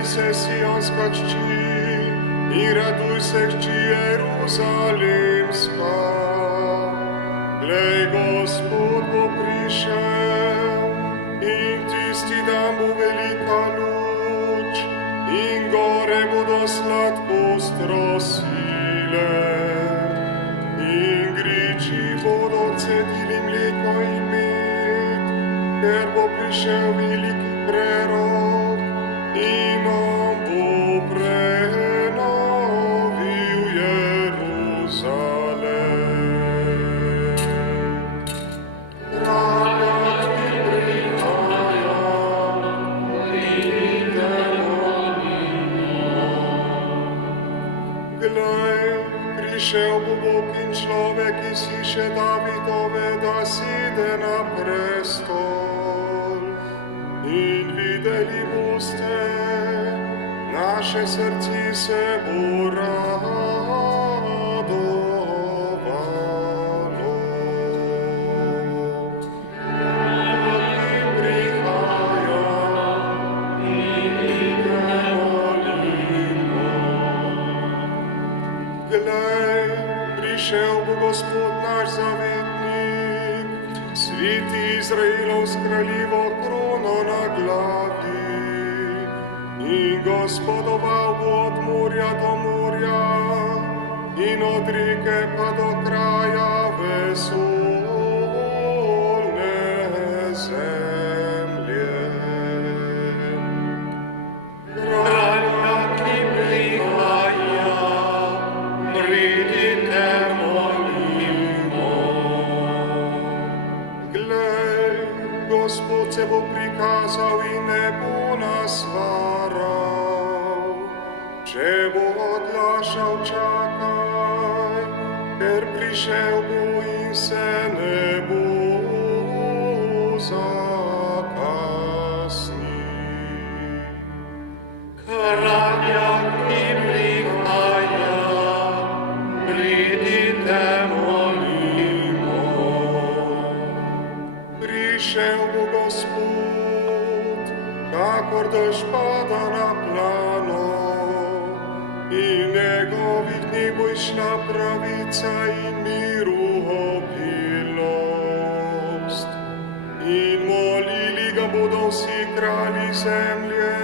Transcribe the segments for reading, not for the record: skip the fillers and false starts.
Veseli se, Sionska hči, in raduj se, hči Jeruzalemska. Glej, Gospod bo prišel, in tisti dan bo velika luč, in gore bodo sladkost rosile. In griči bodo cedili mleko in med, ker bo prišel veliki prerok, in on bo prenovil Jeruzalem. Rada ti prihaja, pridite molimo. Glej, prišel bo Bog in človek iz hiše Davidove, da sede na prestol. In videli boste, naše srce se bo radovalo. Ki prihaja, pridite molimo. Glej, prišel bo Gospod naš zavetnik, sviti Izraelov s kraljevo krono na glavi. In gospodoval bo od morja do morja, in od reke pa do kraja vesoljne zemlje. Kralja, ki prihaja, pridite molimo. Glej, Gospod se bo prikazal in ne bo nas varal. Če bo odlašal, čakaj, ker prišel bo in se ne bo zakasnil. Kralja, ki prihaja, pridite molimo. Prišel bo Gospod, kakor dež pada na plano, in njegovih dni bo išla pravica in miru obilnost. In molili ga bodo vsi kralji zemlje,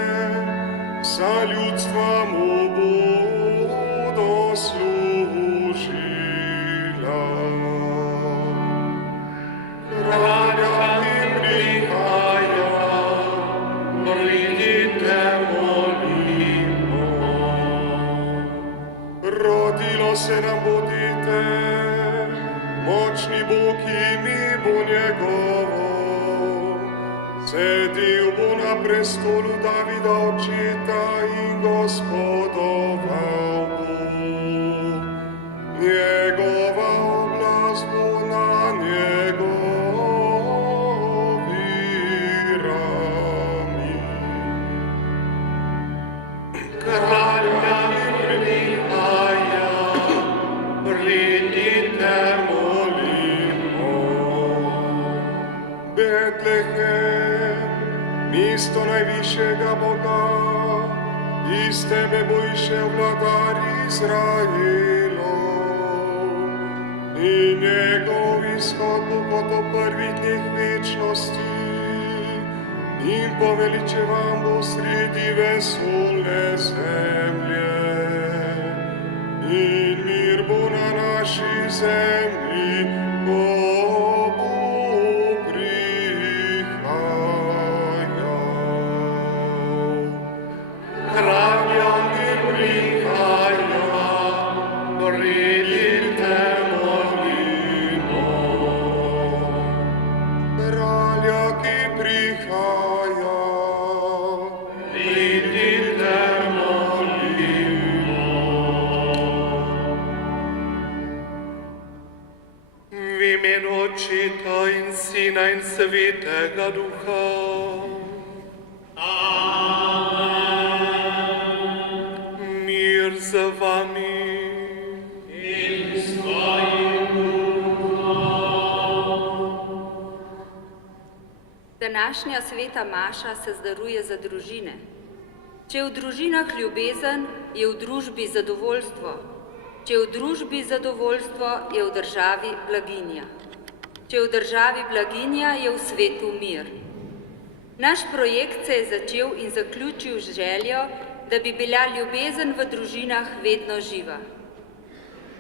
za ljudstva mu bodo služila. Kralja, ki prihaja, pridite molimo. Rodilo se nam bo dite, močni Bog ime bo njegovo. Sedel bo na prestolu Davida očeta in gospodoval bo. Njegova oblast bo na njegovi rami. Kralja, ki prihaja, pridite molimo. Betlehem, mesto najvišjega Boga, iz tebe bo išel vladar Izraelov. In njegov izhod bo kot v prvih dneh večnosti, in poveličevan bo sredi vesoljne zemlje. In mir bo na naši zemlji, ko bo prihajal. Kralja, ki prihaja, pridite molimo. Kralja, ki prihaja, pridite molimo. V imenu Očeta in Sina in Svetega Duha. Mir z vami. In s tvojim duhom. Današnja sveta maša se zdaruje za družine. Če je v družinah ljubezen, je v družbi zadovoljstvo. Če je v družbi zadovoljstvo, je v državi blaginja. Če je v državi blaginja, je v svetu mir. Naš projekt se je začel in zaključil z željo, da bi bila ljubezen v družinah vedno živa.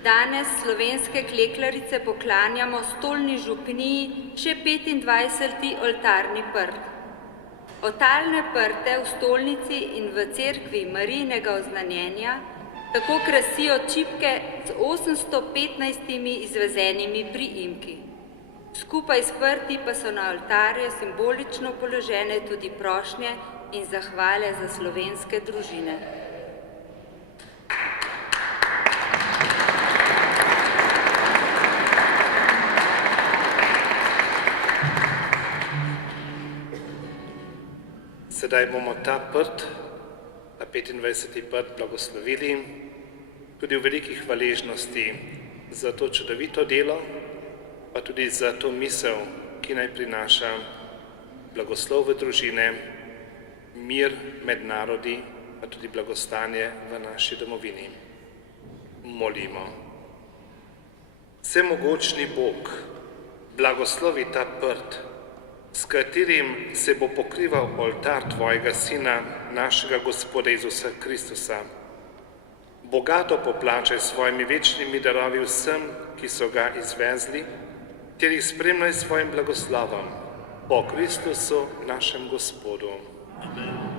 Danes slovenske klekljarice poklanjamo stolni župniji še 25. oltarni prt. Otalne prte v stolnici in v cerkvi Marijinega oznanjenja tako krasijo čipke z 815 izvezenimi priimki. Skupaj s prti pa so na oltarju simbolično položene tudi prošnje in zahvale za slovenske družine. Sedaj bomo ta prt, ta 25. prt, blagoslovili tudi v veliki hvaležnosti za to čudovito delo, pa tudi za to misel, ki naj prinaša blagoslov v družine, mir med narodi, pa tudi blagostanje v naši domovini. Molimo. Vsemogočni Bog, blagoslovi ta prt, s katerim se bo pokrival oltar Tvojega Sina, našega Gospoda Jezusa Kristusa. Bogato poplačaj s svojimi večnimi darovi vsem, ki so ga izvezli, ter jih spremljaj s svojim blagoslovom po Kristusu, našem Gospodu. Amen.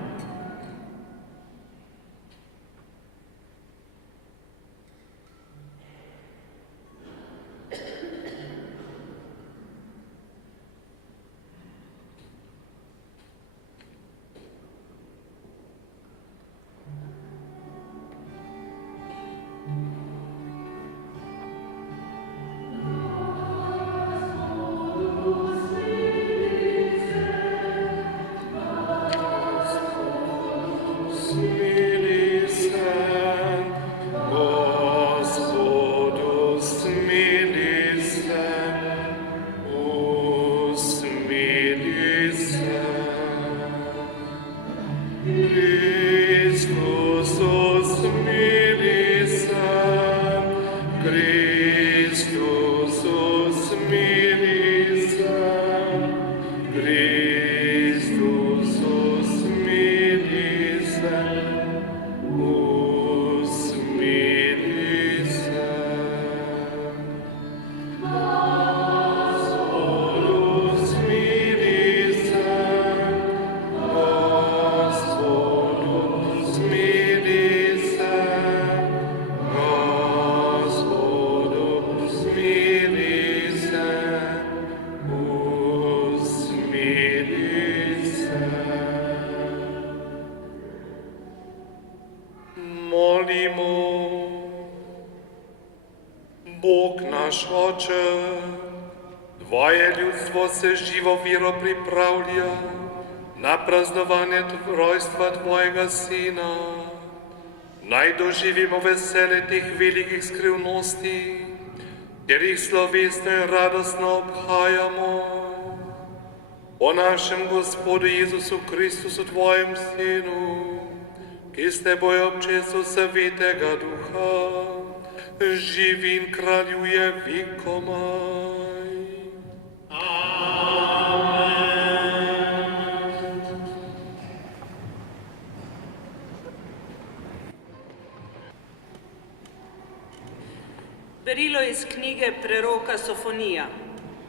Tvoje ljudstvo se živo vero pripravlja na praznovanje rojstva Tvojega Sina. Naj doživimo vesele teh velikih skrivnosti, ter jih slovesno in radostno obhajamo. O našem Gospodu Jezusu Kristusu, Tvojem Sinu, ki s Teboj občesu Svetega Duha, živi in kraljuje vekomaj. Berilo iz knjige preroka Sofonija.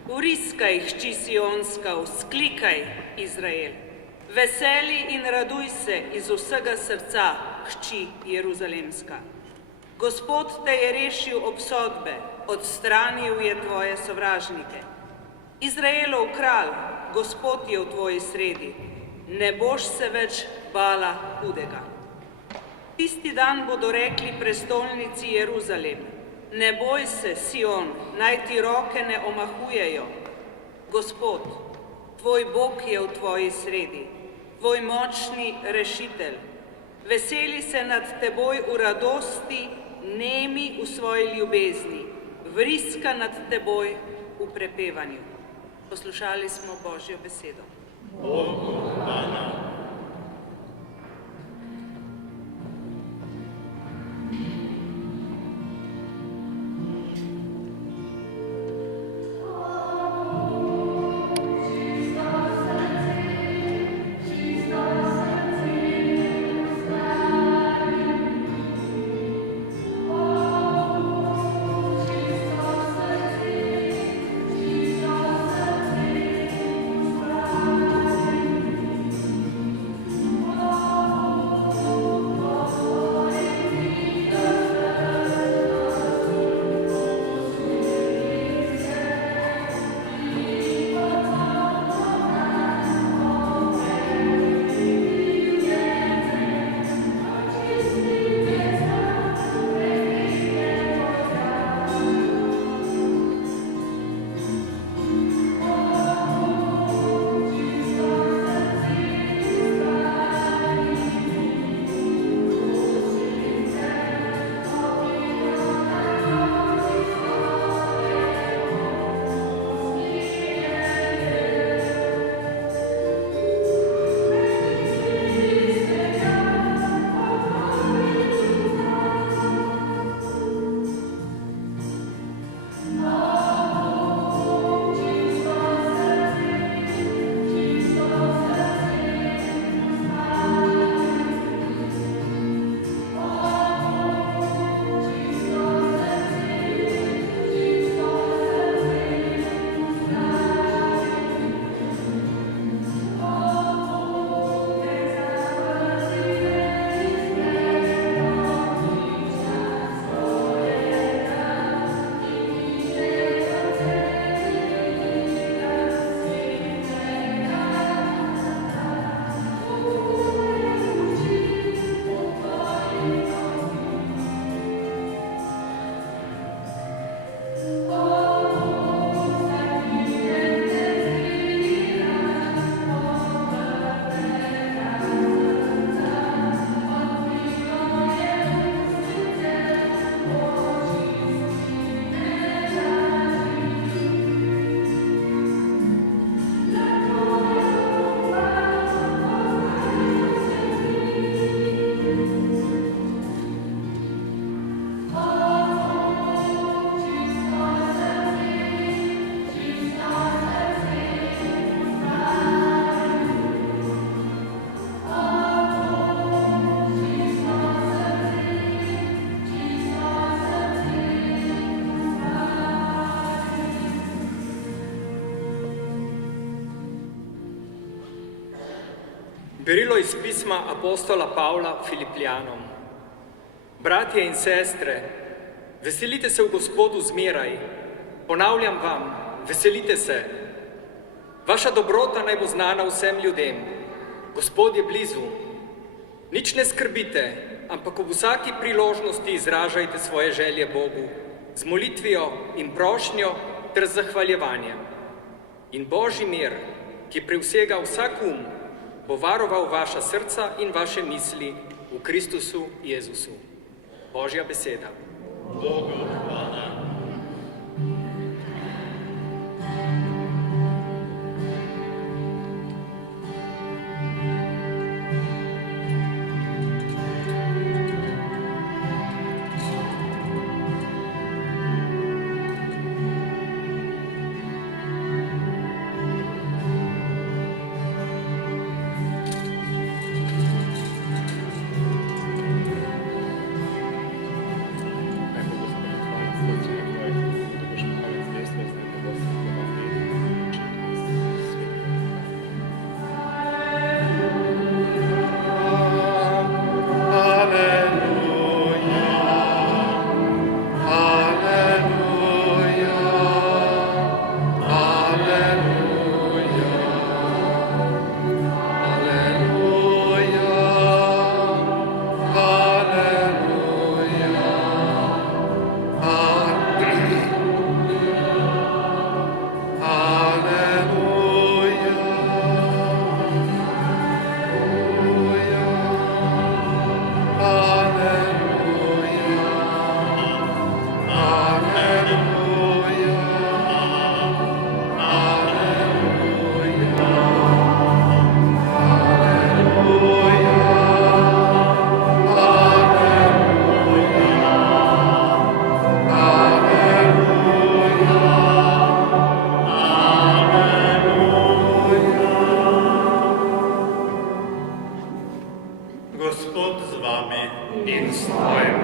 Vriskaj, hči Sionska, vzklikaj, Izrael. Veseli in raduj se iz vsega srca, hči Jeruzalemska. Gospod te je rešil obsodbe, odstranil je tvoje sovražnike. Izraelov kralj, Gospod je v tvoji sredi, ne boš se več bala hudega. Tisti dan bodo rekli prestolnici Jeruzalem, ne boj se, Sion, naj ti roke ne omahujejo. Gospod, tvoj Bog je v tvoji sredi, tvoj močni rešitelj. Veseli se nad teboj v radosti, nemi v svoji ljubezni, vriska nad teboj v prepevanju. Poslušali smo Božjo besedo. Berilo iz pisma apostola Pavla Filipljanom. Bratje in sestre, veselite se v Gospodu zmeraj. Ponavljam vam, veselite se. Vaša dobrota naj bo znana vsem ljudem. Gospod je blizu. Nič ne skrbite, ampak ob vsaki priložnosti izražajte svoje želje Bogu z molitvijo in prošnjo ter z zahvaljevanjem. In Božji mir, ki preusega vsak bo varoval vaša srca in vaše misli v Kristusu Jezusu. Božja beseda. Bogu hvala. Gospod z vami In s tvojim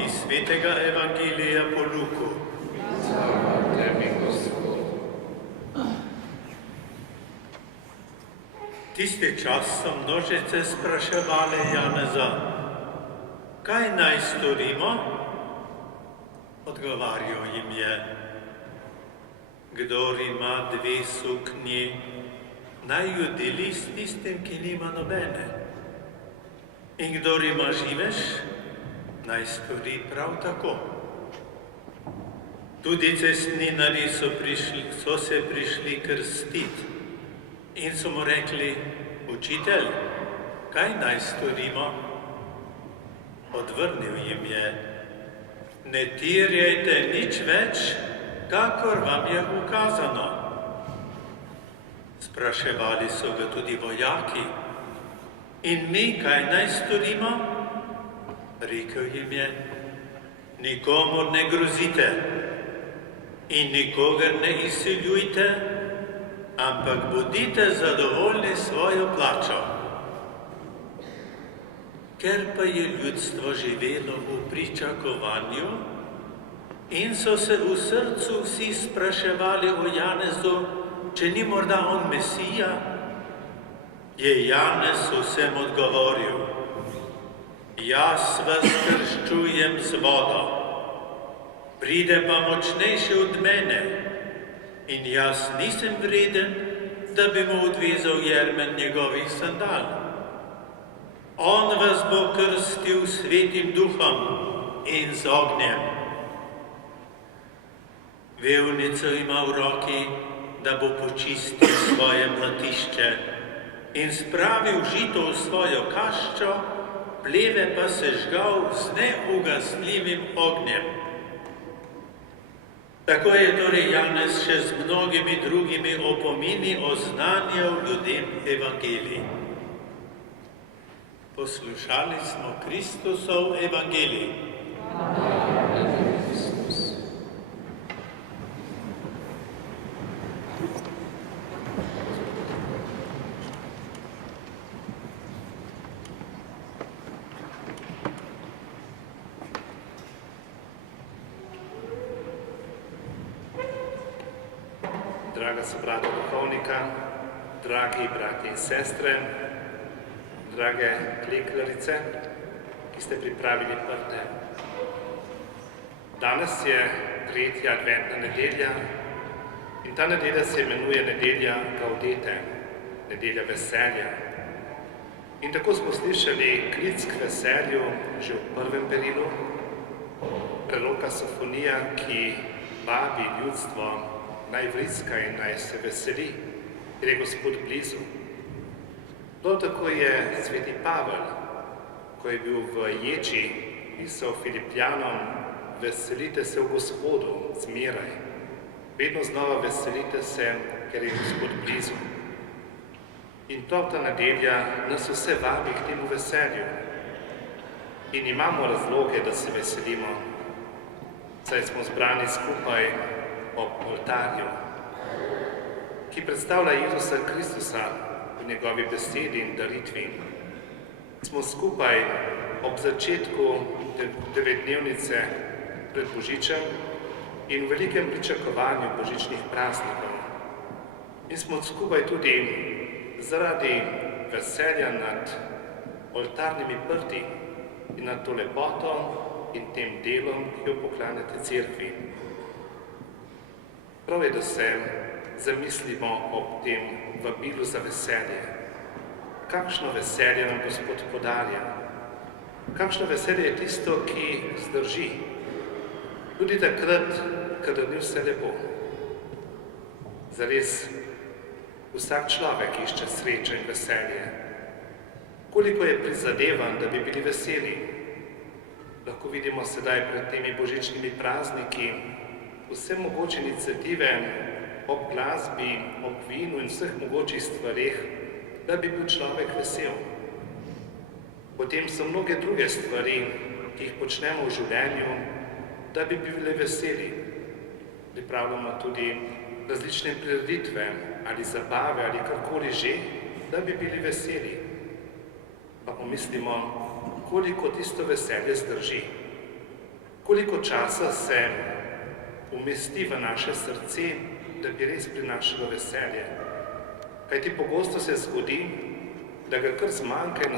iz svetega Evangelija po Luku. tebi, Gospod. Tisti čas so množice spraševali Janeza, kaj naj storimo? Odgovarjal jim je, kdor ima 2 suknji, naj ju deli s tistim, ki nima nobene. In kdor ima živež, naj stori prav tako. Tudi cestninarji so se prišli krstiti in so mu rekli, učitelj, kaj naj storimo? Odvrnil jim je, ne terjajte nič več, kakor vam je ukazano. Spraševali so ga tudi vojaki, in mi kaj naj storimo? Rekel jim je, nikomur ne grozite in nikogar ne izsiljujte, ampak bodite zadovoljni s svojo plačo. Ker pa je ljudstvo živelo v pričakovanju in so se v srcu vsi spraševali o Janezu, če ni morda on Mesija, je Janez vsem odgovoril, jaz vas krščujem z vodo, pride pa močnejši od mene in jaz nisem vreden, da bi mu odvezal jermen njegovih sandal. On vas bo krstil svetim duhom in z ognjem. Vevnico ima v roki, da bo počistil svoje mlatišče in spravil žito v svojo kaščo, pleve pa se žgal z neugasljivim ognjem. Tako je torej Janez še z mnogimi drugimi opomini oznanjal ljudem evangelij. Poslušali smo Kristusov evangelij. Draga sobrata duhovnika, dragi bratje in sestre, drage klekljarice, ki ste pripravili prte. Danes je 3. adventna nedelja in ta nedelja se imenuje nedelja Gaudete, nedelja veselja. In tako smo slišali klic k veselju že v prvem berilu, preroka Sofonija, ki vabi ljudstvo naj vriska in naj se veseli, ker je Gospod blizu. Prav tako je sveti Pavel, ko je bil v ječi, pisal Filipljanom: veselite se v Gospodu, zmeraj. Vedno znova veselite se, ker je Gospod blizu. In prav ta nedelja nas vse vabi k temu veselju. In imamo razloge, da se veselimo, saj smo zbrani skupaj ob oltarju, ki predstavlja Jezusa Kristusa v njegovi besedi in daritvi. Smo skupaj ob začetku 9-dnevnice pred Božičem in v velikem pričakovanju božičnih praznikov. In smo skupaj tudi zaradi veselja nad oltarnimi prti in nad to lepoto in tem delom, ki jo poklanjate cerkvi. Prav je, da se zamislimo ob tem vabilu za veselje. Kakšno veselje nam Gospod podarja? Kakšno veselje je tisto, ki zdrži? Tudi takrat, kadar ni vse lepo. Zares, vsak človek išče srečo in veselje. Koliko je prizadevan, da bi bili veseli? Lahko vidimo sedaj pred temi božičnimi prazniki vse mogoče iniciative ob glasbi, ob vinu in vseh mogočih stvareh, da bi bil človek vesel. Potem so mnoge druge stvari, ki jih počnemo v življenju, da bi bili veseli. Pripravljamo tudi različne prireditve ali zabave ali karkoli že, da bi bili veseli. Pa pomislimo, koliko tisto veselje zdrži. Koliko časa se umesti v naše srce, da bi res prinašalo veselje. Kajti pogosto se zgodi, da ga kar zmanjka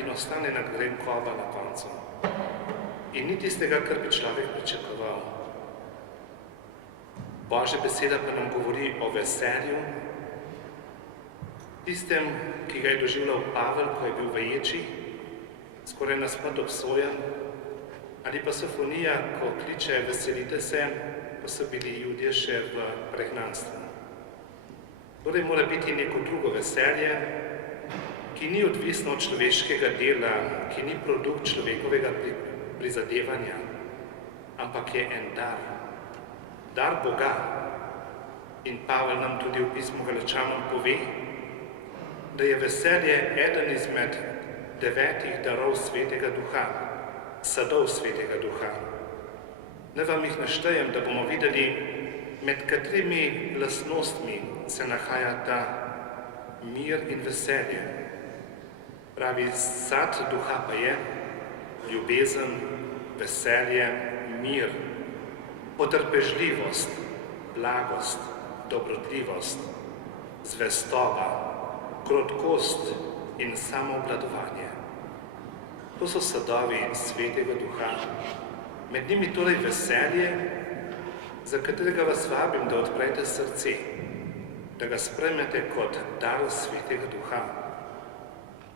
in ostane na grenkova na koncu. In ni tistega, kar bi človek pričakoval. Božja beseda pa nam govori o veselju, tistem, ki ga je doživljal Pavel, ko je bil v ječi, skoraj na smrt obsojen, ali pa Sofonija, ko kliče veselite se, ko so bili Judje še v pregnanstvu. Torej mora biti neko drugo veselje, ki ni odvisno od človeškega dela, ki ni produkt človekovega prizadevanja, ampak je en dar. Dar Boga. In Pavel nam tudi v pismu Galačanom pove, da je veselje eden izmed 9 darov Svetega Duha, sadov Svetega Duha. Naj vam jih naštejem, da bomo videli, med katerimi lastnostmi se nahaja ta mir in veselje. Pravi, sad duha pa je ljubezen, veselje, mir, potrpežljivost, blagost, dobrotljivost, zvestoba, krotkost in samoobvladovanje. To so sadovi Svetega Duha. Med njimi torej veselje, za katerega vas vabim, da odprete srce, da ga sprejmete kot dar Svetega Duha.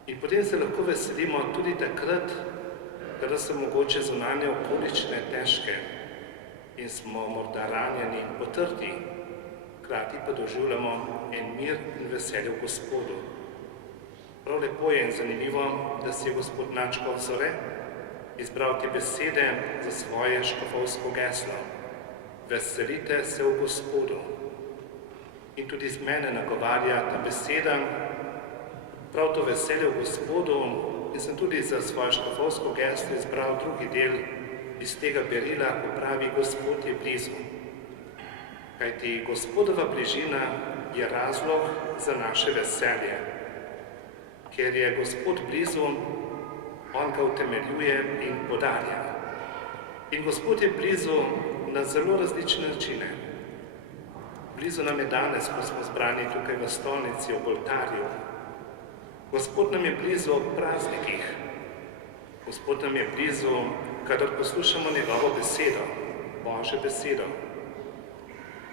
In potem se lahko veselimo tudi takrat, kada so mogoče zunanje okoliščine težke in smo morda ranjeni in potrti, hkrati pa doživljamo en mir in veselje v Gospodu. Prav lepo je in zanimivo, da si je gospod Načkov Zore izbral te besede za svoje škofovsko geslo. Veselite se v Gospodu. In tudi z mene nagovarja ta beseda, prav to veselje v Gospodu, in sem tudi za svoje škofovsko geslo izbral drugi del iz tega berila, ko pravi: Gospod je blizu. Kajti Gospodova bližina je razlog za naše veselje. Ker je Gospod blizu, on ga utemeljuje in podarja. In Gospod je blizu na zelo različne načine. Blizu nam je danes, ko smo zbrani tukaj v stolnici ob oltarju. Gospod nam je blizu ob praznikih. Gospod nam je blizu, kadar poslušamo njegovo besedo, Božjo besedo.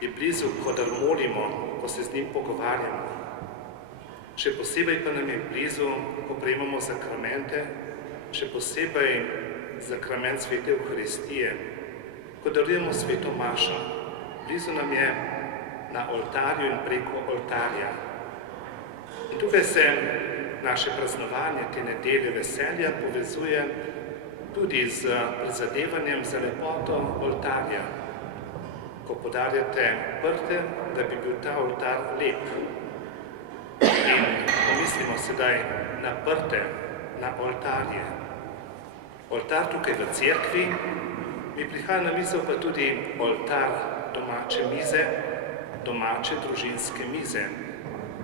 Je blizu, kadar molimo, ko se z njim pogovarjamo. Še posebej pa nam je blizu, ko prejmemo sakramente, še posebej sakrament svete Evharistije, ko darujemo sveto mašo. Blizu nam je na oltarju in preko oltarja. In tukaj se naše praznovanje te nedelje veselja povezuje tudi z prizadevanjem za lepoto oltarja. Ko podarjate prte, da bi bil ta oltar lep. In pomislimo sedaj na prte, na oltarje. Oltar tukaj v cerkvi, mi prihaja na misel pa tudi oltar domače mize, domače družinske mize,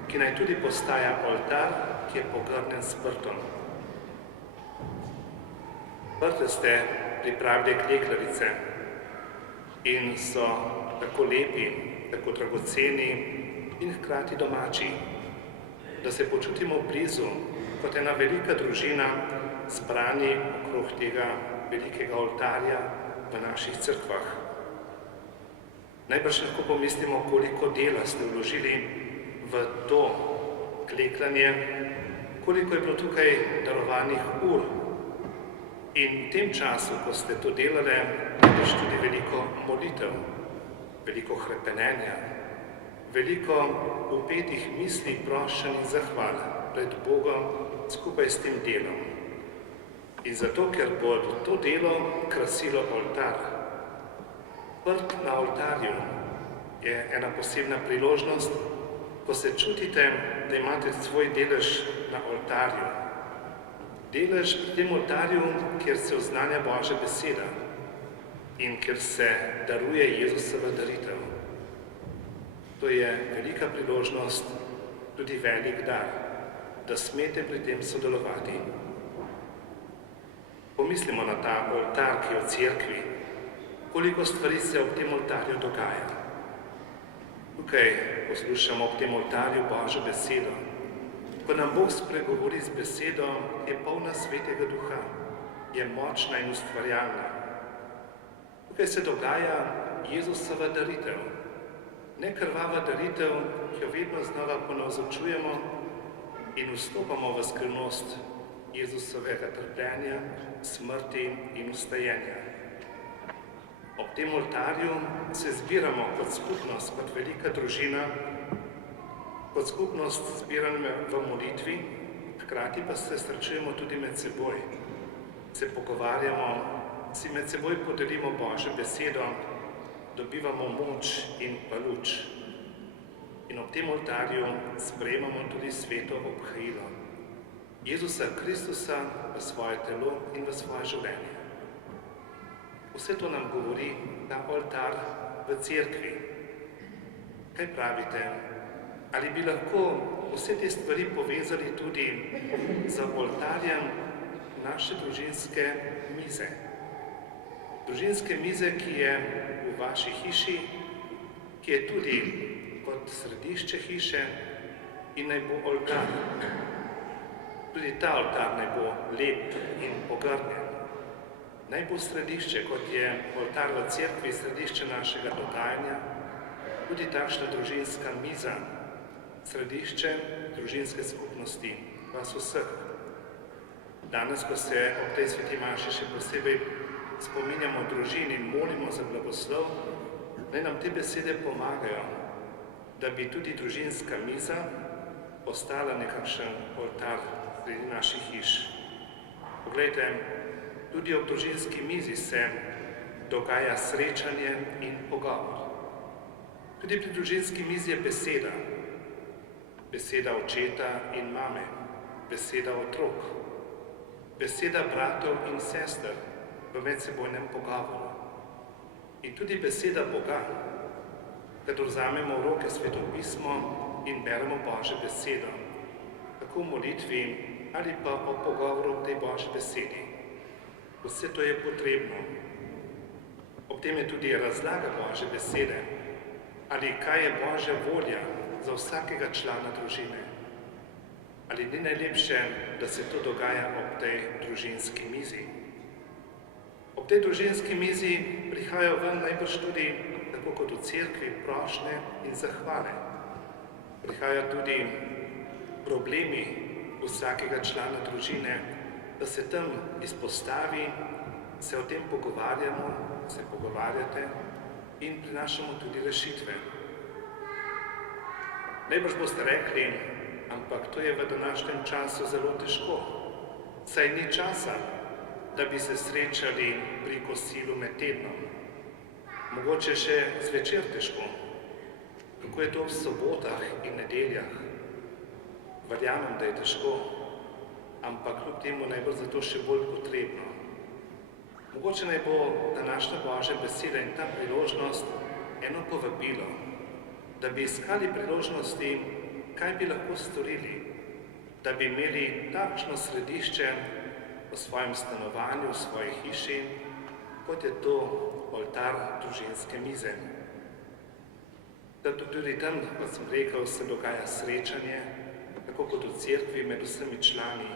ki naj tudi postaja oltar, ki je pogrnjen s prtom. Prte ste pripravili kleklarice in so tako lepi, tako dragoceni in hkrati domači, da se počutimo blizu, kot ena velika družina, zbrani okrog tega velikega oltarja v naših cerkvah. Najbrž lahko pomislimo, koliko dela ste vložili v to klekljanje, koliko je bilo tukaj darovanih ur. In v tem času, ko ste to delali, je tudi veliko molitev, veliko hrepenenja, veliko upetih misli, prošenj in zahval pred Bogom skupaj s tem delom. In zato, ker bo to delo krasilo oltar. Prt na oltarju je ena posebna priložnost, ko se čutite, da imate svoj delež na oltarju. Delež pri tem oltarju, kjer se oznanja Božja beseda in kjer se daruje Jezusova daritev. To je velika priložnost, tudi velik dar, da smete pri tem sodelovati. Pomislimo na ta oltar, ki je v cerkvi, koliko stvari se ob tem oltarju dogaja. Tukaj poslušamo ob tem oltarju Božjo besedo. Ko nam Bog spregovori z besedo, je polna Svetega Duha, je močna in ustvarjalna. Tukaj se dogaja Jezusova daritev, ne krvava daritev, ki jo vedno znova ponavzočujemo in vstopamo v skrivnost Jezusovega trpljenja, smrti in vstajenja. Ob tem oltarju se zbiramo kot skupnost, kot velika družina, kot skupnost zbiramo v molitvi, hkrati pa se srečujemo tudi med seboj. Se pogovarjamo, si med seboj podelimo Božjo besedo, dobivamo moč in pa luč. In ob tem oltarju sprejemamo tudi sveto obhajilo Jezusa Kristusa v svoje telo in v svoje življenje. Vse to nam govori ta oltar v cerkvi. Kaj pravite? Ali bi lahko vse te stvari povezali tudi z oltarjem naše družinske mize? Družinske mize, ki je v vaši hiši, ki je tudi kot središče hiše in naj bo oltar. Tudi ta oltar naj bo lep in pogrnjen. Naj bo središče, kot je oltar v cerkvi, središče našega dogajanja, tudi takšna družinska miza, središče družinske skupnosti, vas vseh. Danes, ko se ob tej sveti maši še posebej spominjamo družin in molimo za blagoslov, naj nam te besede pomagajo, da bi tudi družinska miza postala nekakšen oltar sredi naših hiš. Poglejte, tudi ob družinski mizi se dogaja srečanje in pogovor. Tudi pri družinski mizi je beseda. Beseda očeta in mame, beseda otrok, beseda bratov in sester v medsebojnem pogovoru. In tudi beseda Boga, kadar vzamemo v roke Sveto pismo in beremo Božjo besedo, tako v molitvi ali pa o pogovoru o tej Božji besedi. Vse to je potrebno. Ob tem je tudi razlaga Božje besede, ali kaj je Božja volja za vsakega člana družine. Ali ni najlepše, da se to dogaja ob tej družinski mizi? Ob tej družinski mizi prihajajo ven najbrž tudi, tako kot v cerkvi, prošnje in zahvale. Prihajajo tudi problemi vsakega člana družine, da se tam izpostavi, se o tem pogovarjamo, se pogovarjate in prinašamo tudi rešitve. Najbrž boste rekli, ampak to je v današnjem času zelo težko, saj ni časa, da bi se srečali pri kosilu med tednom. Mogoče še zvečer težko. Kako je to v sobotah in nedeljah? Verjamem, da je težko, ampak kljub temu najbolj zato še bolj potrebno. Mogoče naj bo današnja Božja beseda in ta priložnost eno povabilo, da bi iskali priložnosti, kaj bi lahko storili, da bi imeli takšno središče v svojem stanovanju, v svoji hiši, kot je to oltar družinske mize. Da tudi tam, kot sem rekel, se dogaja srečanje, tako kot v cerkvi med vsemi člani.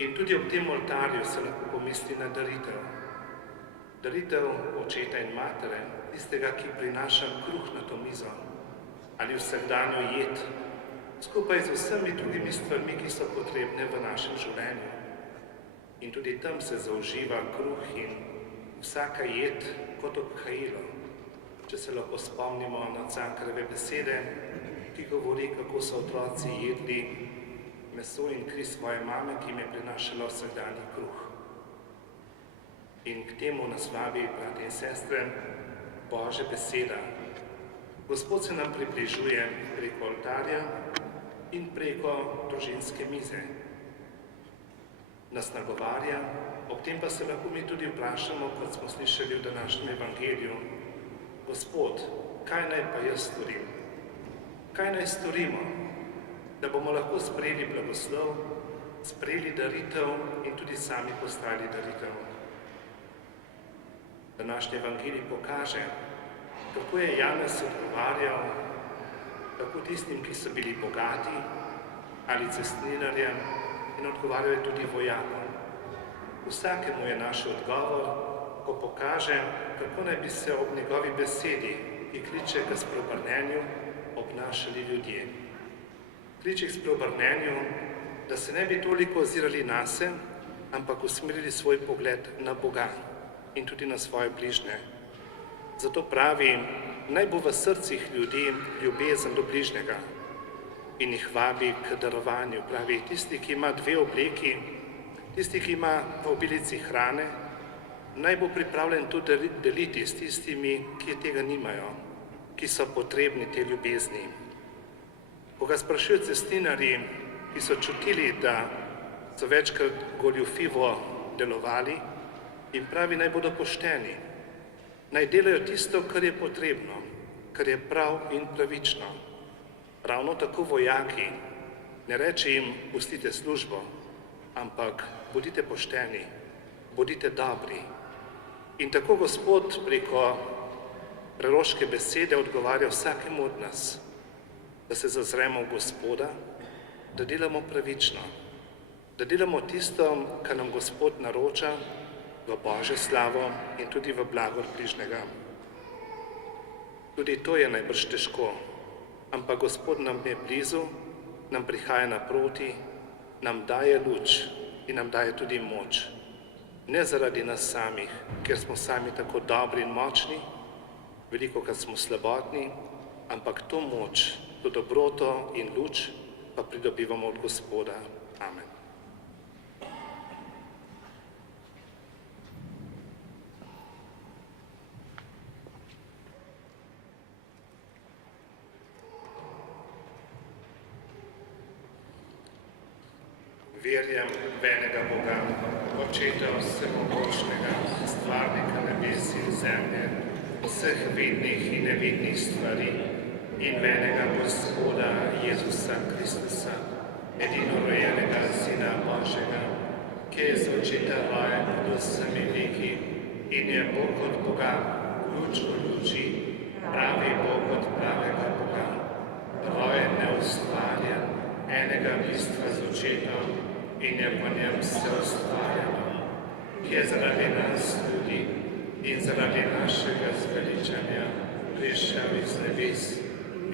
In tudi ob tem oltarju se lahko pomisli na daritev. Daritev očeta in matere, tistega, ki prinaša kruh na to mizo, ali vsakdanjo jed, skupaj z vsemi drugimi stvarmi, ki so potrebne v našem življenju. In tudi tam se zauživa kruh in vsaka jed kot obhajilo. Če se lahko spomnimo na Cankarjeve besede, ki govori, kako so otroci jedli meso in kri svoje mame, ki jim je prinašala vsakdanji kruh. In k temu nas vabi, brati in sestre, Božja beseda. Gospod se nam približuje preko oltarja in preko družinske mize. Nas nagovarja, ob tem pa se lahko mi tudi vprašamo, kot smo slišali v današnjem evangeliju, Gospod, kaj naj pa jaz storim? Kaj naj storimo, da bomo lahko sprejeli blagoslov, sprejeli daritev in tudi sami postali daritev? Današnji evangelij pokaže, kako je Janez odgovarjal tako tistim, ki so bili bogati ali cestninarjem, in odgovarjal je tudi vojakom. Vsakemu je naš odgovor, ko pokaže, kako naj bi se ob njegovi besedi, ki kliče k spreobrnenju, obnašali ljudje. Kliče k spreobrnenju, da se ne bi toliko ozirali nase, ampak usmerili svoj pogled na Boga in tudi na svoje bližnje. Zato pravi, naj bo v srcih ljudi ljubezen do bližnjega in jih vabi k darovanju. Pravi, tisti, ki ima 2 obleki, tisti, ki ima v obilici hrane, naj bo pripravljen to deliti s tistimi, ki tega nimajo, ki so potrebni te ljubezni. Ko ga sprašujejo cestninarji, ki so čutili, da so večkrat goljufivo delovali, in pravi, naj bodo pošteni, naj delajo tisto, kar je potrebno, kar je prav in pravično. Ravno tako vojaki, ne reče jim, pustite službo, ampak bodite pošteni, bodite dobri. In tako Gospod preko preroške besede odgovarja vsakemu od nas, da se zazremo v Gospoda, da delamo pravično, da delamo tisto, kar nam Gospod naroča, v Božjo slavo in tudi v blagor bližnjega. Tudi to je najbrž težko, ampak Gospod nam je blizu, nam prihaja naproti, nam daje luč in nam daje tudi moč. Ne zaradi nas samih, ker smo sami tako dobri in močni, velikokrat smo slabotni, ampak to moč, to dobroto in luč pa pridobivamo od Gospoda. Amen. Verjam v enega Boga, Očeta vsemogočnega, stvarnika nebes in zemlje, vseh vidnih in nevidnih stvari, in v enega Gospoda Jezusa Kristusa, edinorojenega Sina Božjega, ki je z očeta rojen pred vsemi veki in je Bog od Boga, luč od luči, pravi Bog od pravega Boga, rojen neustvarjen, en enega bistva z očetom in je po njem vse ustvarjeno, ki je zaradi nas ljudi in zaradi našega zveličanja prišel iz nebes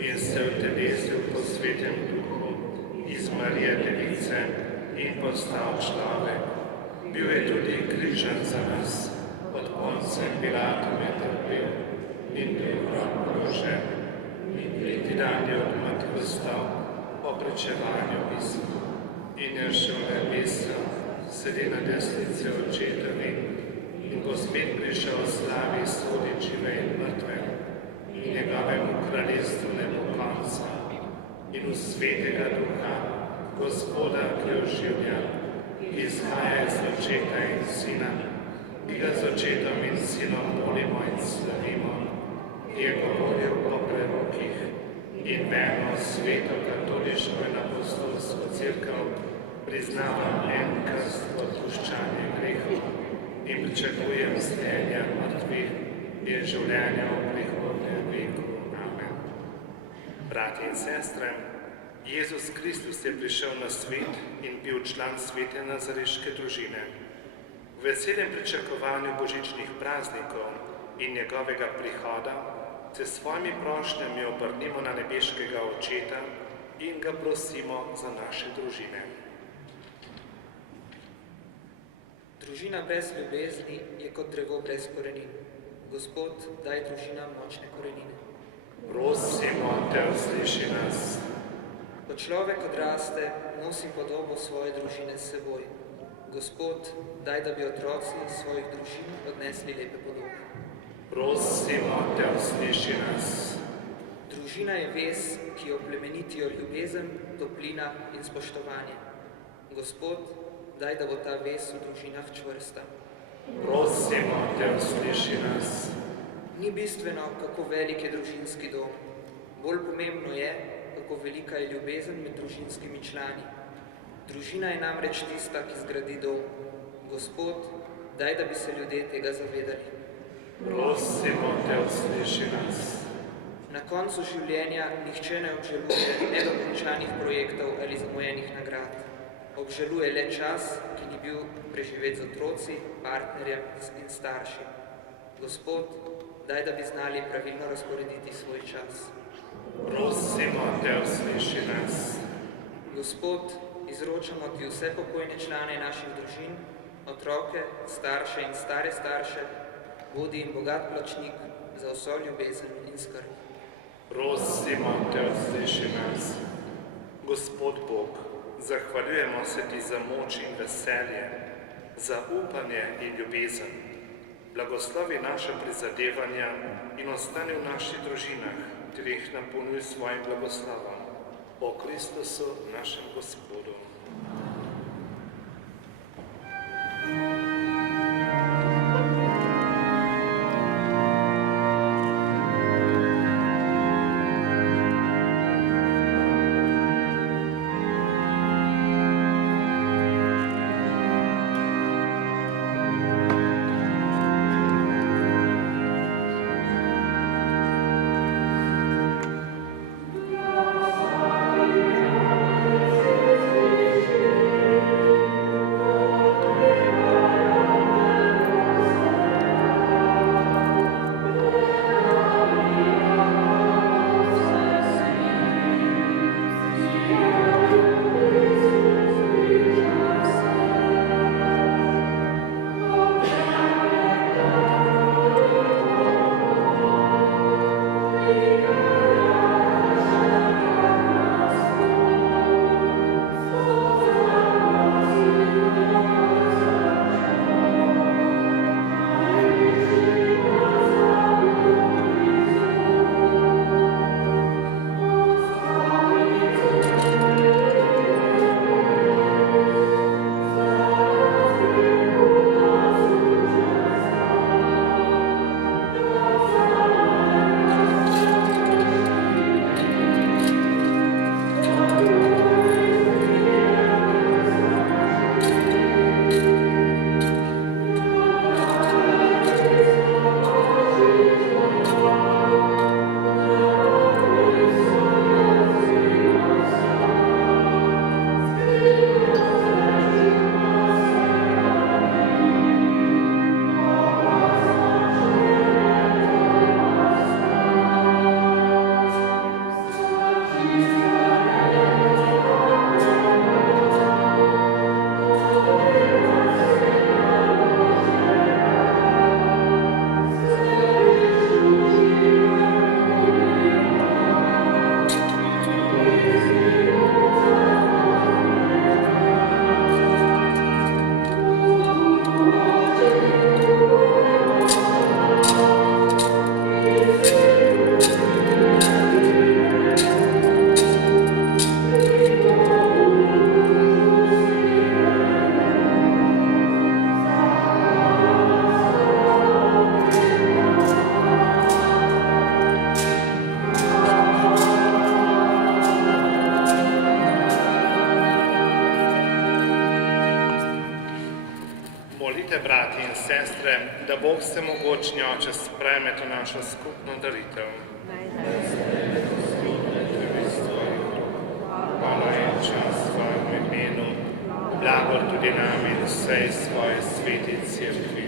in se utelesil po svetem duhu iz Marije Device in postal človek. Bil je tudi križan za nas, pod Poncem Pilatom je trpel in bil v grob položen in tretji dan je od mrtvih vstal po pričevanju pisma in je šel v nebesa, sedi na desnici očetovi in bo spet prišel v slavi sodit žive in mrtve in njegovemu kraljestvu ne bo konca in v svetega duha, Gospoda, ki oživlja, ki izhaja iz očeta in sina, ki ga z očetom in sinom molimo in slavimo, ki je govoril po prerokih in verno sveto katoliško in apostolsko cerkev, priznavam en krst odpuščanje grehov in pričakujem stajanja mrtvih in življenja v prihodnjem veku. Amen. Bratje in sestre, Jezus Kristus je prišel na svet in bil član svete nazareške družine. V veselem pričakovanju božičnih praznikov in njegovega prihoda se s svojimi prošnjami obrnimo na nebeškega Očeta in ga prosimo za naše družine. Družina brez ljubezni je kot drevo brez korenin. Gospod, daj družinam močne korenine. Prosimo te, usliši nas. Ko človek odraste, nosi podobo svoje družine s seboj. Gospod, daj, da bi otroci svojih družin odnesli lepe podobe. Prosimo te, usliši nas. Družina je vez, ki jo plemenitijo ljubezen, toplina in spoštovanje. Gospod, daj, da bo ta vez v družinah čvrsta. Prosimo te, usliši nas. Ni bistveno, kako velik je družinski dom. Bolj pomembno je, kako velika je ljubezen med družinskimi člani. Družina je namreč tista, ki zgradi dom. Gospod, daj, da bi se ljudje tega zavedali. Prosimo te, usliši nas. Na koncu življenja nihče ne obžaluje nedokončanih projektov ali zamujenih nagrad. Obžaluje le čas, ki ni bil preživet z otroci, partnerjem in starši. Gospod, daj, da bi znali pravilno razporediti svoj čas. Prosimo te, usliši nas. Gospod, izročamo ti vse pokojne člane naših družin, otroke, starše in stare starše, bodi jim bogat plačnik za vso ljubezen in skrb. Prosimo te, usliši nas. Gospod Bog, zahvaljujemo se ti za moč in veselje, za upanje in ljubezen. Blagoslovi naša prizadevanja in ostani v naših družinah, ter jih napolnjuj svojim blagoslovom. Po Kristusu, našem Gospodu. Dovolite, brati in sestre, da Bog vsemogočni Oče sprejme to našo skupno daritev. Hvala in čas svojemu imenu, blagor tudi nam in vsej svoje sveti cerkvi.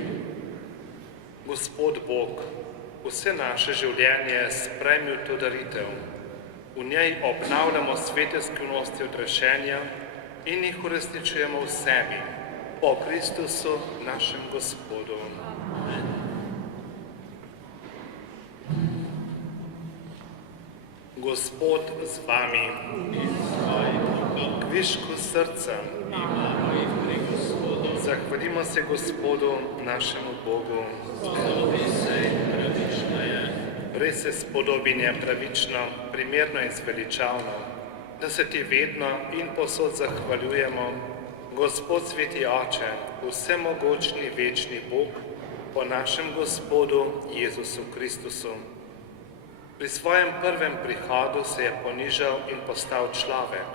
Gospod Bog, vse naše življenje sprejmi v to daritev. V njej obnavljamo svete skrivnosti odrešenja in jih uresničujemo v sebi, po Kristusu, našem Gospodu. Gospod z vami, kvišku srca, zahvalimo se Gospodu, našemu Bogu. Res je spodobinje pravično, primerno in zveličavno, da se ti vedno in posod zahvaljujemo, Gospod sveti Oče, vsemogočni večni Bog, po našem Gospodu Jezusu Kristusu. Pri svojem prvem prihodu se je ponižal in postal človek,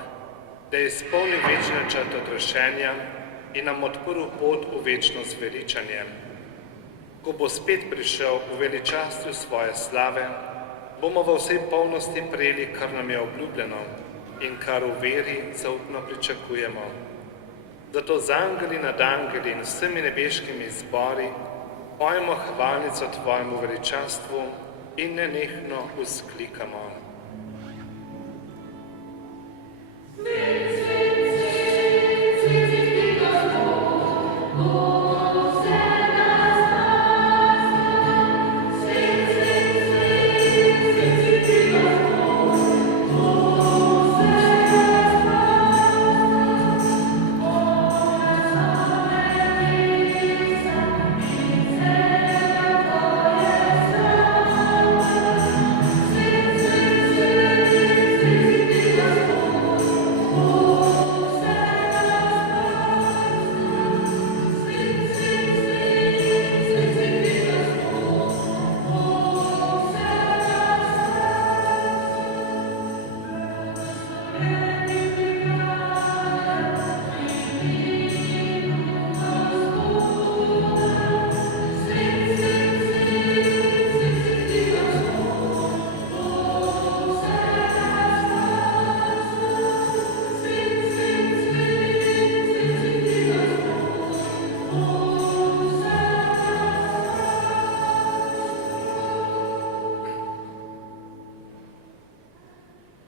da je izpolnil večni načrt odrešenja in nam odprl pot v večno zveličanje. Ko bo spet prišel v veličastju svoje slave, bomo v vsej polnosti prejeli, kar nam je obljubljeno in kar v veri zaupno pričakujemo. Zato z angeli nad angeli in vsemi nebeškimi zbori pojemo hvalnico tvojemu veličastvu in nenehno vzklikamo.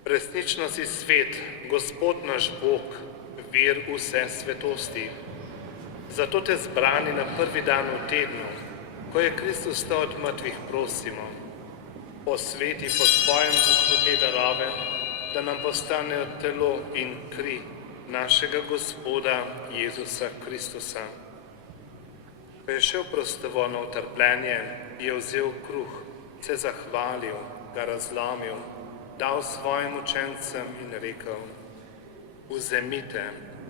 Resnično si svet, Gospod naš Bog, vir vse svetosti. Zato te zbrani na prvi dan v tednu, ko je Kristus stal od mrtvih, prosimo, posveti po svojem duhu te darove, da nam postanejo telo in kri našega Gospoda Jezusa Kristusa. Ko je šel prostovoljno v trpljenje, je vzel kruh, se zahvalil, ga razlomil, dal svojim učencem in rekel: vzemite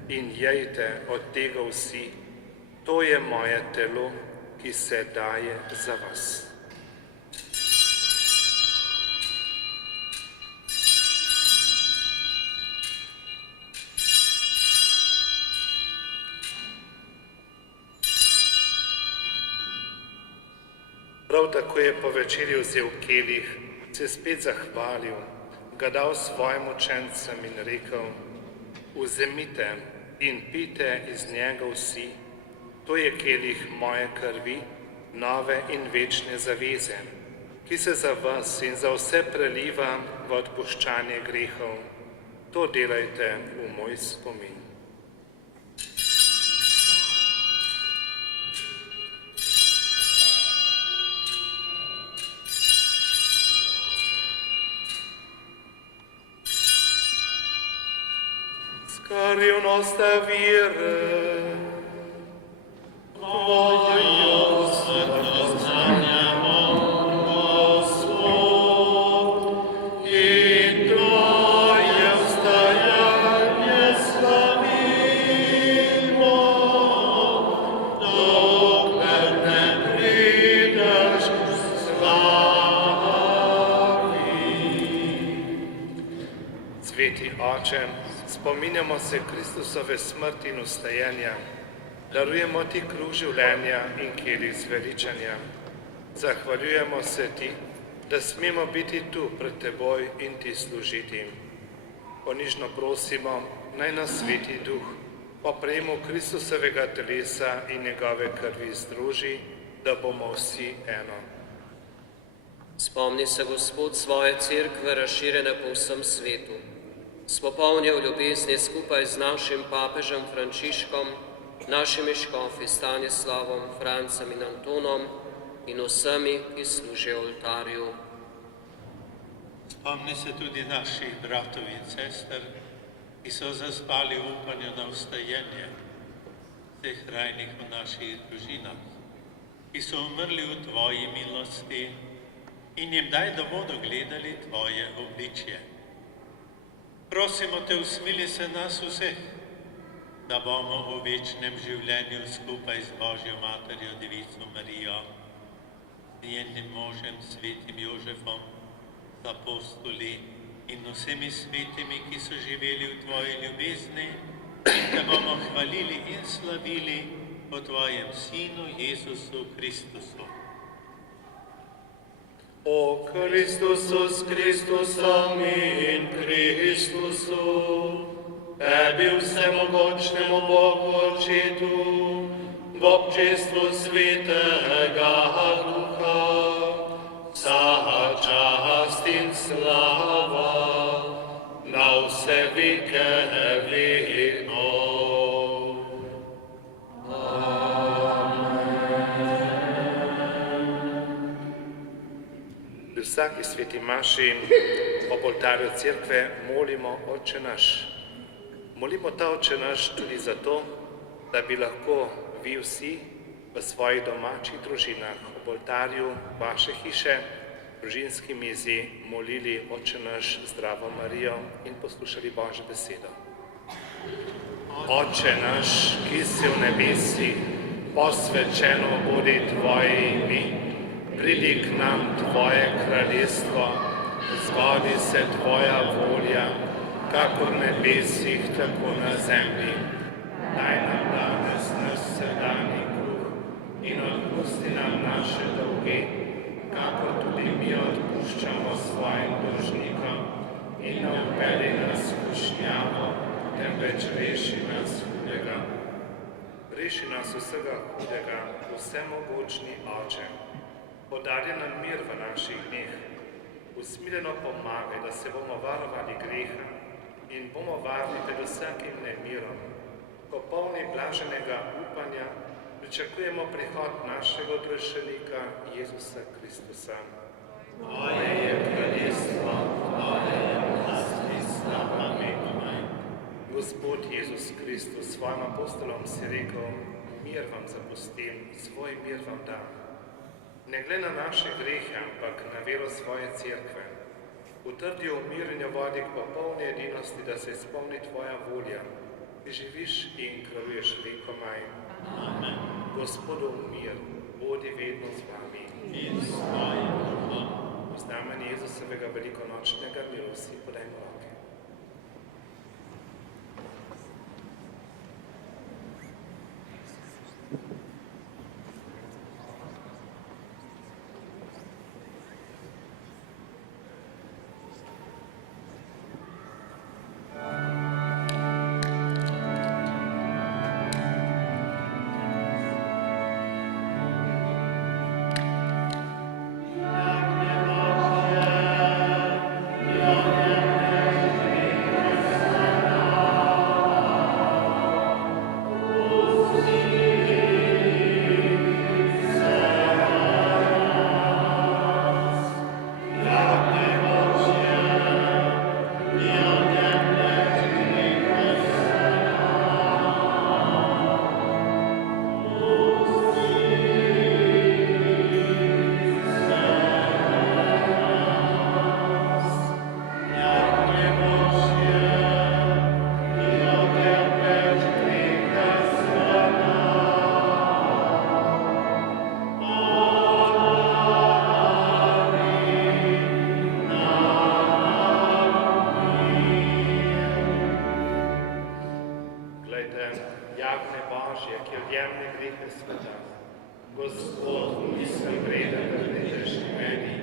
in jejte od tega vsi, to je moje telo, ki se daje za vas. Prav tako je po večerji vzel kelih, se spet zahvalil, ga dal svojim učencem in rekel: vzemite in pijte iz njega vsi, to je kelih moje krvi, nove in večne zaveze, ki se za vas in za vse preliva v odpuščanje grehov. To delajte v moj spomin. Scariu nostra vire, voglio spoznaniamo Gospod, in Tvoje ustajanje slavimo, dokler ne prideš slavi. Sveti Oče, spominjamo se Kristusove smrti in vstajenja Darujemo ti kruh življenja in kelih zveličanja. Zahvaljujemo se ti, da smemo biti tu pred teboj in ti služiti. Ponižno prosimo, naj nas Sveti Duh po prejemu Kristusovega telesa in njegove krvi združi, da bomo vsi eno. Spomni se, Gospod, svoje cerkve razširjene po vsem svetu. Spopolni v ljubezni skupaj z našim papežem Frančiškom, našimi škofi Stanislavom, Francem in Antonom in vsemi, ki služijo oltarju. Spomni se tudi naših bratov in sester, ki so zaspali v upanju na vstajenje, vseh rajnih v naših družinah, ki so umrli v tvoji milosti in jim daj, da bodo gledali tvoje obličje. Prosimo te, usmili se nas vseh, da bomo v večnem življenju skupaj z Božjo Materjo Devico Marijo, njenim možem svetim Jožefom, z apostoli in vsemi svetimi, ki so živeli v tvoji ljubezni, in da bomo hvalili in slavili po tvojem Sinu Jezusu Kristusu. O Kristusus, Kristusom in Kristusu, tebi vsemogočnemu Bogu Očetu, v občestvu Svetega Duha, vsa čast in slava na vse veke vekov. Pri vsaki sveti maši ob oltarju cerkve molimo Oče naš. Molimo ta Oče naš tudi zato, da bi lahko vi vsi v svojih domačih družinah ob oltarju vaše hiše, družinski mizi, molili Oče naš, Zdravo Marijo in poslušali Božjo besedo. Oče naš, ki si v nebesi, posvečeno bodi tvoje ime, pridi k nam tvoje kraljestvo, zgodi se tvoja volja, kakor v nebesih, tako na zemlji. Daj nam danes naš vsakdanji kruh in odpusti nam naše dolge, kakor tudi mi odpuščamo svojim dolžnikom, in ne vpelji nas v skušnjavo, temveč reši nas hudega. Reši nas vsega hudega, vsemogočni Oče. Podari nam mir v naših dneh, usmiljeno pomagaj, da se bomo varovali greha in bomo varni pred vsakim nemirom. Ko polni blaženega upanja pričakujemo prihod našega odrešenika Jezusa Kristusa. Tvoje je kraljestvo, tvoje je oblast in slava vekov. Gospod Jezus Kristus, svojim apostolom si rekel, mir vam zapustim, svoj mir vam dam. Ne glede na naše grehe, ampak na vero svoje cerkve. Utrdi v mir in jo vodi k popolni edinosti, da se izpolni tvoja volja. Ti živiš in kraljuješ vekomaj. Amen. Gospodu mir, bodi vedno z vami. In s tvojim duhom. V znamenju Jezusovega velikonočnega miru si podajmo roke. jagne Božje, ki odjemne grehe sveta. Gospod, nisem vreden, da prideš k meni,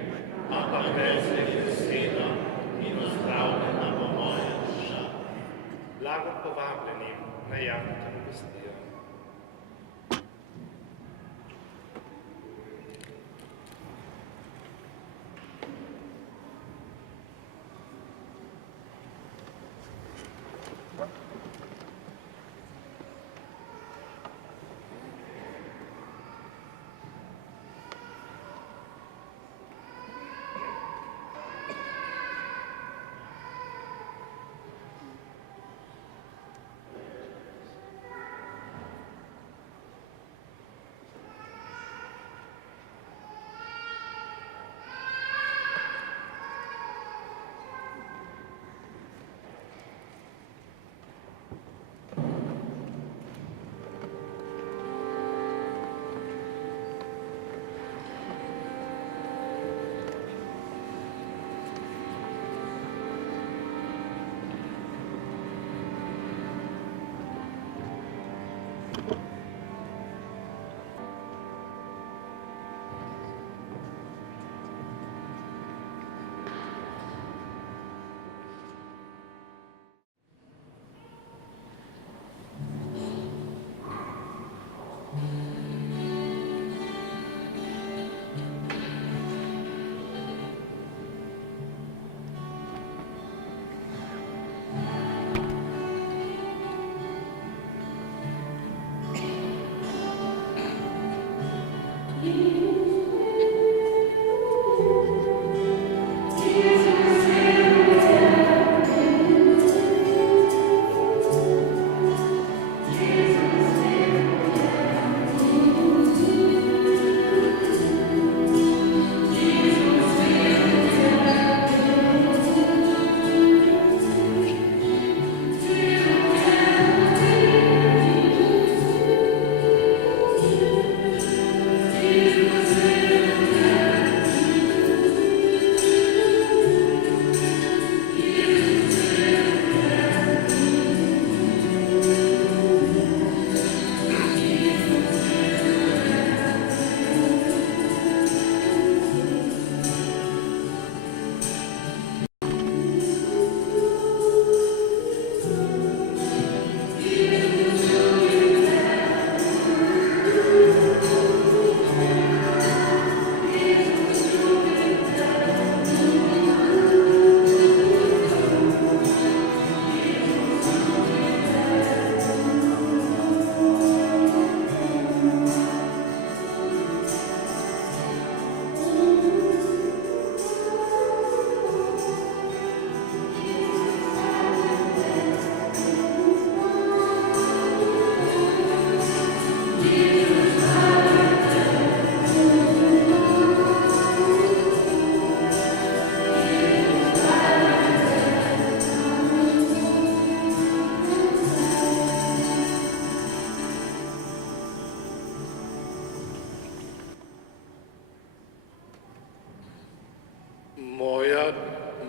ampak rezaj besedo in ozdravljena bo moja duša. Blago povabljenim, naj javno te gostijo.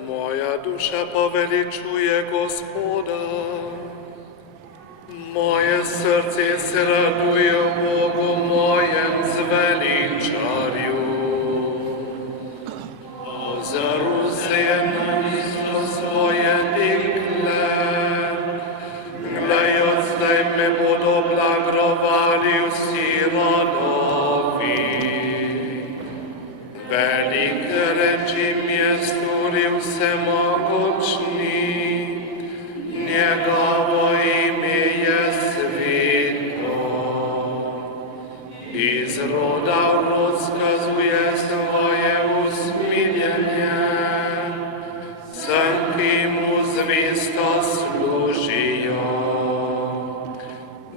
Moja duša poveličuje Gospoda, moje srce se raduje v Bogu mojem zveličarju. Ozrl se je na isto svoje dekle, gledajo, zdaj me bodo blagrovali vsi rodovi. Velik reči mi je storil vsemogočni, njegovo ime je sveto. Iz roda v rod skazuje svoje usmiljenje, vsem, ki mu zvesto služijo.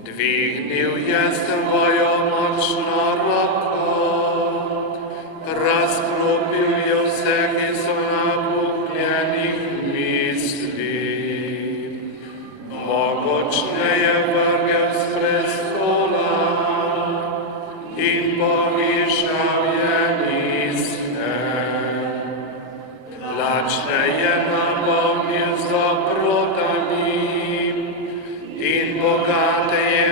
Dvignil je svojo močno roko, razklopil je vse, ki so napuhnjenih misli. Mogočne je vrgel s prestola in povišal je nizke. Lačne je napolnil z dobrotami in bogate je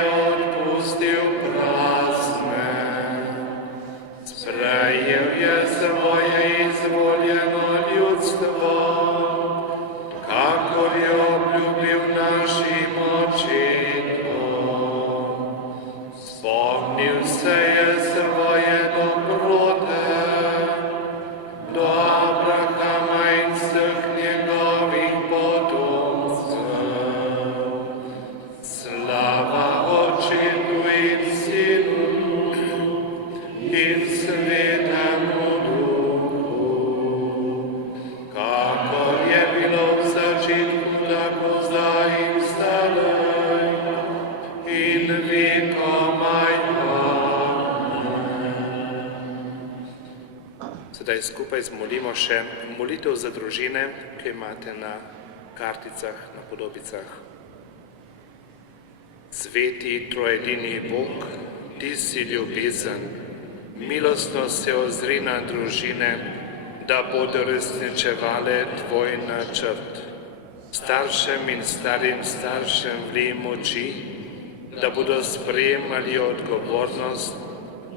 Sedaj skupaj zmolimo še molitev za družine, ki imate na karticah, na podobicah. Sveti trojedini Bog, ti si ljubezen, milostno se ozri na družine, da bodo resničevale tvoj načrt. Staršem in starim staršem vlij moči, da bodo sprejemali odgovornost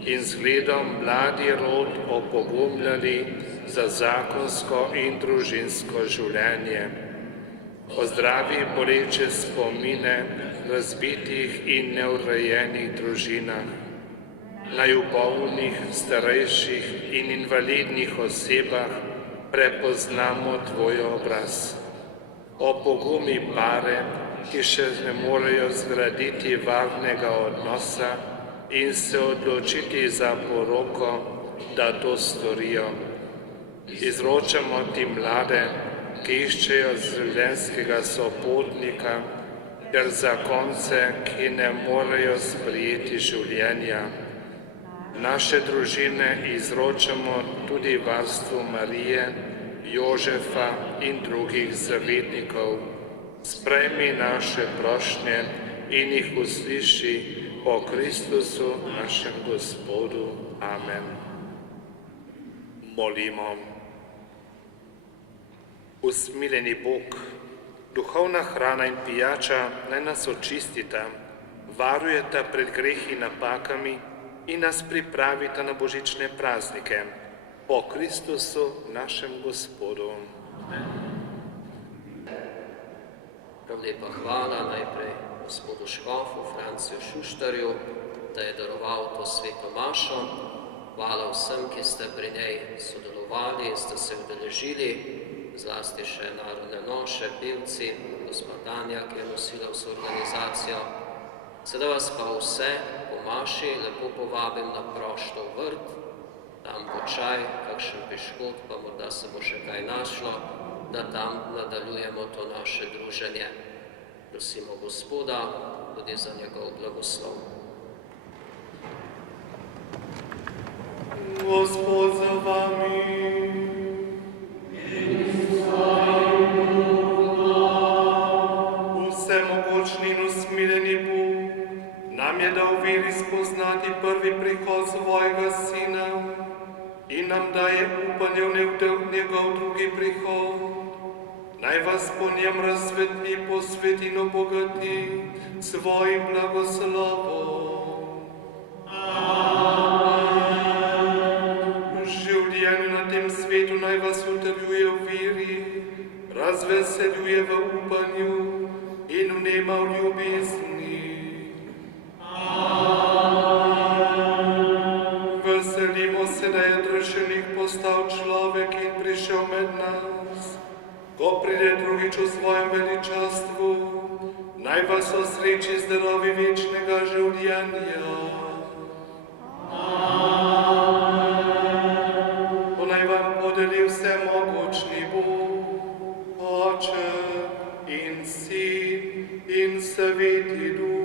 in zgledom mladi rod opogumljali za zakonsko in družinsko življenje. Ozdravi boleče spomine razbitih in neurejenih družinah, naj v bolnih, starejših in invalidnih osebah prepoznamo tvoj obraz. Opogumi pare, ki še ne morejo zgraditi varnega odnosa in se odločiti za poroko, da to storijo. Izročamo ti mlade, ki iščejo življenjskega sopotnika, ter zakonce, ki ne morejo sprejeti življenja. Naše družine izročamo tudi varstvu Marije, Jožefa in drugih zavetnikov. Sprejmi naše prošnje in jih usliši po Kristusu, našem Gospodu. Amen. Molimo. Usmiljeni Bog, duhovna hrana in pijača naj nas očistita, varujeta pred grehi in napakami in nas pripravita na božične praznike. Po Kristusu, našem Gospodu. Prav lepa hvala najprej gospodu škofu Franciju Šuštarju, da je daroval to sveto mašo. Hvala vsem, ki ste pri njej sodelovali in ste se udeležili, zlasti še narodne noše, pevci, gospa Tanja, ki je nosila vso organizacijo. Sedaj vas pa vse po maši lepo povabim na prošto vrt, tam bo čaj, kakšen piškot, pa morda se bo še kaj našlo, da tam nadaljujemo to naše druženje. Prosimo Gospoda tudi za njegov blagoslov. Gospod za vami. Vsemogočni in usmiljeni Bog nam je dal veri spoznati prvi prihod svojega Sina in nam daje upanje v njegov drugi prihod. Naj vas po njem razsvetli, posveti in obogati svojim blagoslovom. V življenju na tem svetu naj vas utrjuje v veri, razveseljuje v upanju in vnema v ljubezni. Veselimo se, da je rešenik postal človek in prišel med nas. Ko pride drugič v svojem veličastvu, naj vas osreči zdravi večnega življenja. To naj vam podeli vsemogočni Bog, Oče in Sin in Sveti Duh.